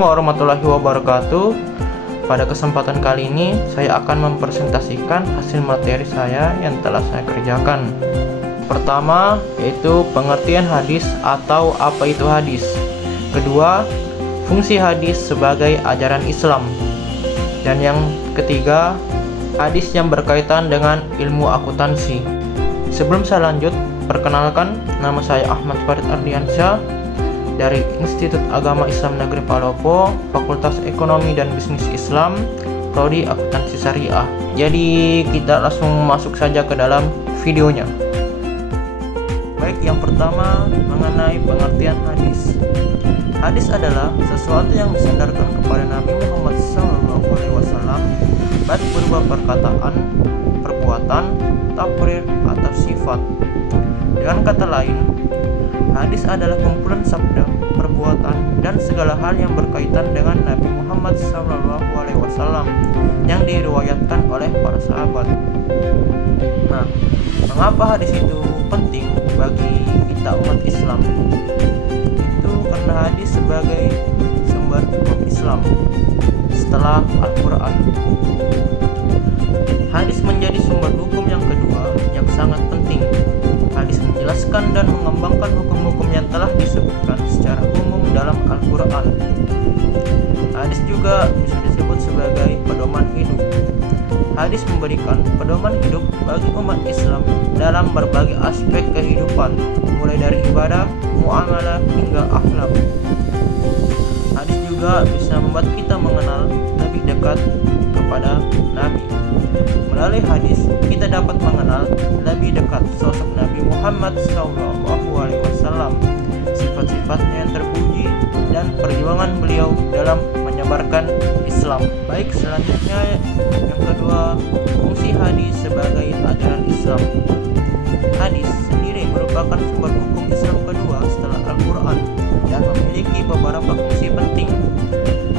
Assalamualaikum warahmatullahi wabarakatuh. Pada kesempatan kali ini saya akan mempresentasikan hasil materi saya yang telah saya kerjakan. Pertama, yaitu pengertian hadis atau apa itu hadis. Kedua, fungsi hadis sebagai ajaran Islam. Dan yang ketiga, hadis yang berkaitan dengan ilmu akuntansi. Sebelum saya lanjut, perkenalkan, nama saya Ahmad Farid Ardiansyah dari Institut Agama Islam Negeri Palopo, Fakultas Ekonomi dan Bisnis Islam, Prodi Akuntansi Syariah. Jadi kita langsung masuk saja ke dalam videonya. Baik, yang pertama mengenai pengertian hadis. Hadis adalah sesuatu yang disandarkan kepada Nabi Muhammad SAW, baik berupa perkataan, perbuatan, takrir, atau sifat. Dengan kata lain, hadis adalah kumpulan sabda, perbuatan, dan segala hal yang berkaitan dengan Nabi Muhammad SAW yang diriwayatkan oleh para sahabat. Nah, mengapa hadis itu penting bagi kita umat Islam? Itu karena hadis sebagai sumber hukum Islam setelah Al-Quran. Hadis menjadi sumber hukum yang kedua yang sangat penting. Hadis menjelaskan dan mengembangkan hukum-hukum yang telah disebutkan secara umum dalam Al-Quran. Hadis juga bisa disebut sebagai pedoman hidup. Hadis memberikan pedoman hidup bagi umat Islam dalam berbagai aspek kehidupan, mulai dari ibadah, muamalah, hingga akhlak. Hadis juga bisa membuat kita mengenal lebih dekat kepada Nabi. Melalui hadis, kita dapat mengenal lebih dekat sosok Nabi Muhammad SAW, sifat-sifatnya yang terpuji, dan perjuangan beliau dalam menyebarkan Islam. Baik, selanjutnya yang kedua, fungsi hadis sebagai ajaran Islam. Hadis sendiri merupakan sumber hukum Islam kedua setelah Al-Quran dan memiliki beberapa fungsi penting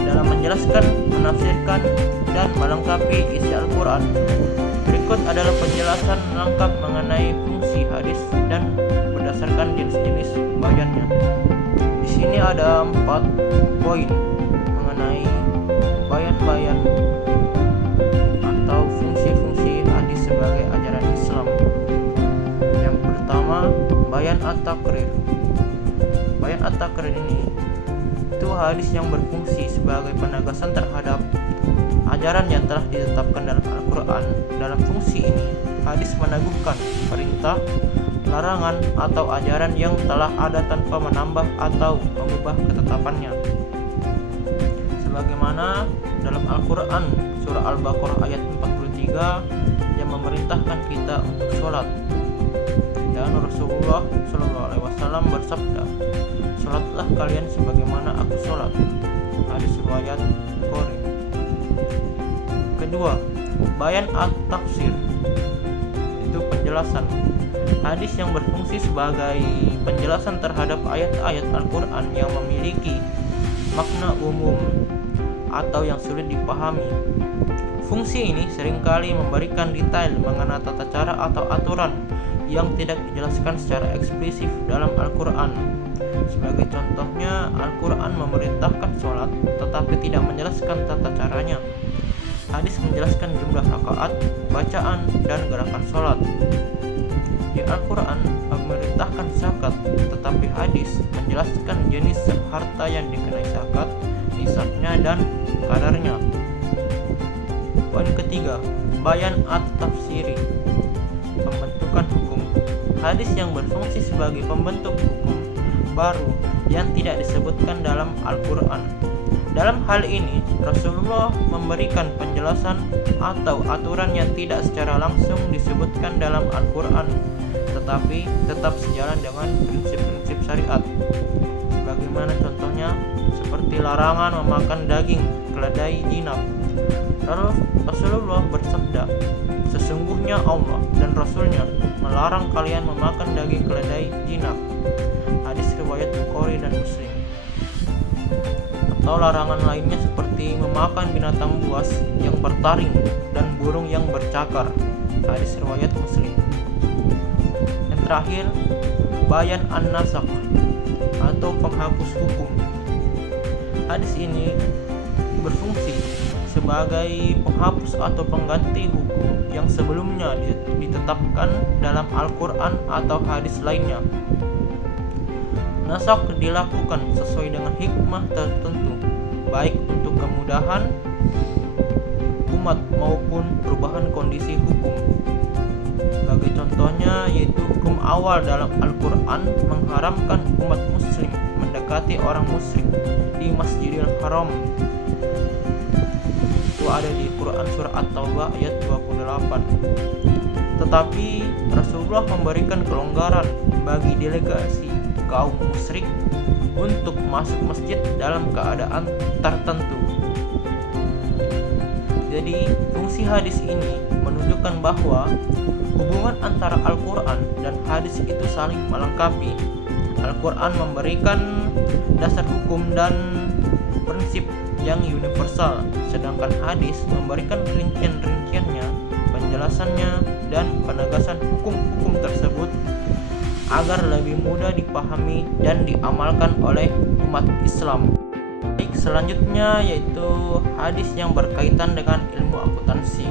dalam menjelaskan, menafsirkan, dan melengkapi isi Al-Quran. Berikut adalah penjelasan lengkap mengenai fungsi hadis dan berdasarkan jenis-jenis bayannya. Di sini ada 4 poin mengenai bayan-bayan atau fungsi-fungsi hadis sebagai ajaran Islam. Yang pertama, bayan at-takrir. Bayan at-takrir ini itu hadis yang berfungsi sebagai penegasan terhadap ajaran yang telah ditetapkan dalam Al-Quran. Dalam fungsi ini, hadis meneguhkan perintah, larangan, atau ajaran yang telah ada tanpa menambah atau mengubah ketetapannya. Sebagaimana dalam Al-Quran surah Al-Baqarah ayat 43 yang memerintahkan kita untuk sholat. Dan Rasulullah SAW bersabda, "Sholatlah kalian sebagaimana aku sholat." Hadis riwayat Bukhari. Kedua, bayan at-tafsir, itu penjelasan. Hadis yang berfungsi sebagai penjelasan terhadap ayat-ayat Al-Quran yang memiliki makna umum atau yang sulit dipahami. Fungsi ini seringkali memberikan detail mengenai tata cara atau aturan yang tidak dijelaskan secara eksplisit dalam Al-Quran. Sebagai contohnya, Al-Quran memerintahkan sholat tetapi tidak menjelaskan tata caranya. Hadis menjelaskan jumlah rakaat, bacaan, dan gerakan sholat. Di Al-Quran memerintahkan zakat, tetapi hadis menjelaskan jenis harta yang dikenai zakat, nisabnya, dan kadarnya. Poin ketiga, bayan at-tafsiri, pembentukan hukum. Hadis yang berfungsi sebagai pembentuk hukum baru yang tidak disebutkan dalam Al-Quran. Dalam hal ini, Rasulullah memberikan penjelasan atau aturan yang tidak secara langsung disebutkan dalam Al-Quran, tetapi tetap sejalan dengan prinsip-prinsip syariat. Bagaimana contohnya? Seperti larangan memakan daging keledai jinak. Lalu Rasulullah bersabda, "Sesungguhnya Allah dan Rasulnya melarang kalian memakan daging keledai jinak." Hadis riwayat Bukhari dan Muslim. Atau larangan lainnya seperti memakan binatang buas yang bertaring dan burung yang bercakar. Hadis riwayat Muslim. Yang terakhir, bayan an-nasakh atau penghapus hukum. Hadis ini berfungsi sebagai penghapus atau pengganti hukum yang sebelumnya ditetapkan dalam Al-Quran atau hadis lainnya. Nasakh dilakukan sesuai dengan hikmah tertentu, baik untuk kemudahan umat maupun perubahan kondisi hukum. Sebagai contohnya yaitu hukum awal dalam Al-Quran mengharamkan umat muslim mendekati orang musyrik di Masjidil Haram. Itu ada di Quran surah At-Taubah ayat 28. Tetapi Rasulullah memberikan kelonggaran bagi delegasi kaum musyrik untuk masuk masjid dalam keadaan tertentu. Jadi fungsi hadis ini menunjukkan bahwa hubungan antara Al-Quran dan hadis itu saling melengkapi. Al-Quran memberikan dasar hukum dan prinsip yang universal, sedangkan hadis memberikan rincian-rinciannya, penjelasannya, dan penegasan hukum-hukum tersebut agar lebih mudah dipahami dan diamalkan oleh umat Islam. Baik, selanjutnya yaitu hadis yang berkaitan dengan ilmu akuntansi.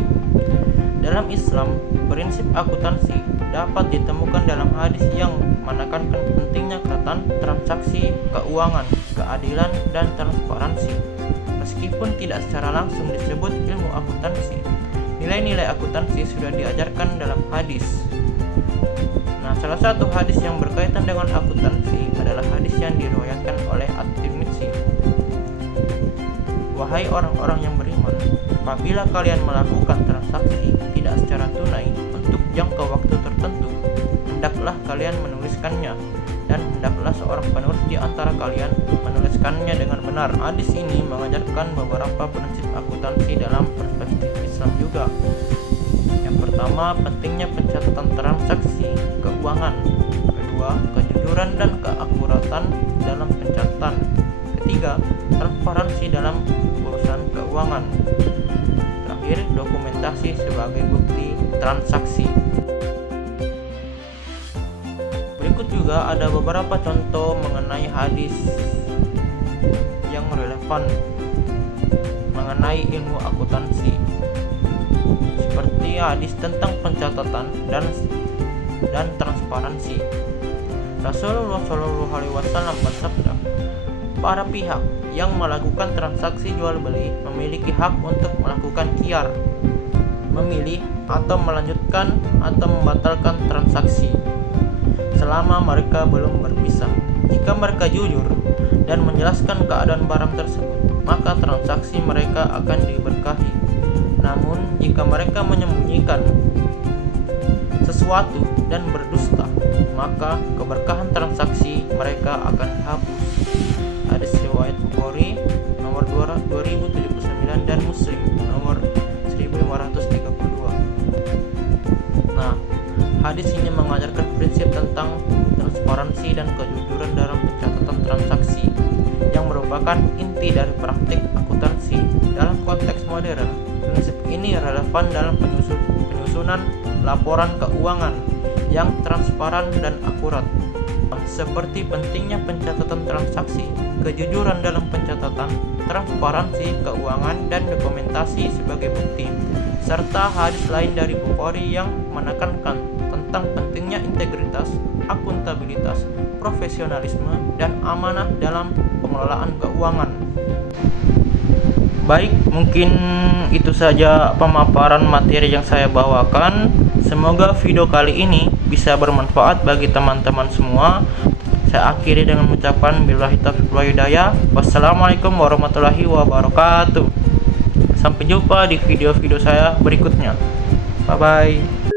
Dalam Islam, prinsip akuntansi dapat ditemukan dalam hadis yang menekankan pentingnya transaksi keuangan, keadilan, dan transparansi. Meskipun tidak secara langsung disebut ilmu akuntansi, nilai-nilai akuntansi sudah diajarkan dalam hadis. Nah, salah satu hadis yang berkaitan dengan akuntansi adalah hadis yang diriwayatkan oleh At-Tirmidzi. Wahai orang-orang yang beriman, apabila kalian melakukan transaksi tidak secara tunai untuk jangka waktu tertentu, hendaklah kalian menuliskannya, dan hendaklah seorang penulis di antara kalian menuliskannya dengan benar. Hadis ini mengajarkan beberapa prinsip akuntansi dalam perspektif Islam juga. Yang pertama, pentingnya pencatatan transaksi keuangan. Kedua, kejujuran dan keakuratan dalam pencatatan. Ketiga, transparansi dalam urusan keuangan. Terakhir, dokumentasi sebagai bukti transaksi. Berikut juga ada beberapa contoh mengenai hadis yang relevan mengenai ilmu akuntansi, seperti hadis tentang pencatatan dan transparansi. Rasulullah Shallallahu Alaihi Wasallam bersabda, para pihak yang melakukan transaksi jual beli memiliki hak untuk melakukan khiyar, memilih atau melanjutkan atau membatalkan transaksi selama mereka belum berpisah. Jika mereka jujur dan menjelaskan keadaan barang tersebut, maka transaksi mereka akan diberkahi. Namun jika mereka menyembunyikan sesuatu dan berdusta, maka keberkahan transaksi mereka akan dihapus. Hadis riwayat Bukhari nomor 2079 dan Muslim nomor 1532. Nah, hadis ini mengajarkan prinsip tentang transparansi dan kejujuran dalam pencatatan transaksi yang merupakan inti dari praktik akuntansi. Dalam konteks modern, prinsip ini relevan dalam penyusunan laporan keuangan yang transparan dan akurat, seperti pentingnya pencatatan transaksi, kejujuran dalam pencatatan, transparansi keuangan, dan dokumentasi sebagai bukti, serta hadis lain dari Bukhari yang menekankan tentang pentingnya integritas, akuntabilitas, profesionalisme, dan amanah dalam pengelolaan keuangan. Baik, mungkin itu saja pemaparan materi yang saya bawakan. Semoga video kali ini bisa bermanfaat bagi teman-teman semua. Saya akhiri dengan mengucapkan billahi taufiq wal hidayah. Wassalamualaikum warahmatullahi wabarakatuh. Sampai jumpa di video-video saya berikutnya. Bye bye.